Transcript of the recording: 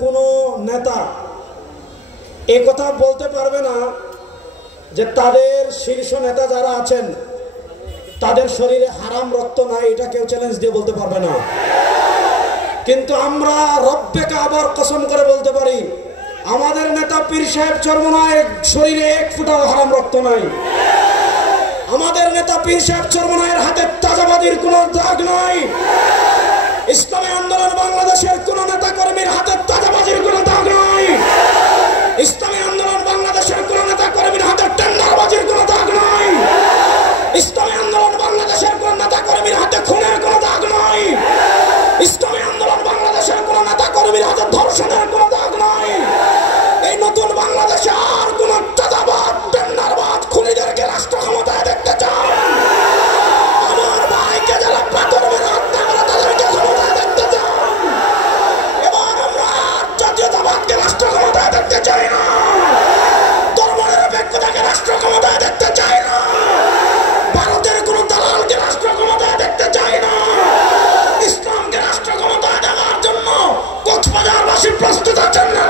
কোন নেতা এই কথা বলতে পারবে না যে তাদের শীর্ষ নেতা যারা আছেন তাদের শরীরে হারাম রক্ত নাই, এটা কেউ চ্যালেঞ্জ দিয়ে বলতে পারবে না। কিন্তু আমরা রব্বে কাবার কসম করে বলতে পারি, আমাদের নেতা পীর সাহেব চরমনায়ের শরীরে এক ফোঁটাও হারাম রক্ত নাই। আমাদের নেতা পীর সাহেব চরমনায়ের হাতে তাজাবাজির কোন দাগ নাই। ইসলামী আন্দোলন বাংলাদেশের কোন নেতা কর্মীর হাতে তাজাবাজির কোন দাগ নাই। ইসলামী আন্দোলন বাংলাদেশের কোন নেতা কর্মীর হাতে টেন্ডারবাজির কোন দাগ নাই। ইসলামী আন্দোলন বাংলাদেশের কোন নেতা কর্মীর হাতে খুনের কোন দাগ নাই। ইসলামী আন্দোলন বাংলাদেশের কোন নেতা কর্মীর হাতে ধর্ষণের কোন দাগ নাই। এই নতুন বাংলাদেশে আর কোন চাঁদাবাদ টেন্ডারবাদ খুনিদেরকে রাষ্ট্র ক্ষমতায় দেখতে চান? আমার ভাইকে যারা পাথর মেরে হত্যা করে তাদেরকে ক্ষমতায় দেখতে চান? এবার আমরা জাতীয়তাবাদকে রাষ্ট্র ক্ষমতায় দেখতে চাই না, ধর্মনিরপেক্ষতাকে রাষ্ট্র ক্ষমতায় দেখতে চাই না, ভারতের কোন দালালকে রাষ্ট্র ক্ষমতায় দেখতে চাই না। ইসলামকে রাষ্ট্র ক্ষমতায় দেওয়ার জন্য কক্সবাজারবাসী প্রস্তুত আছেন না?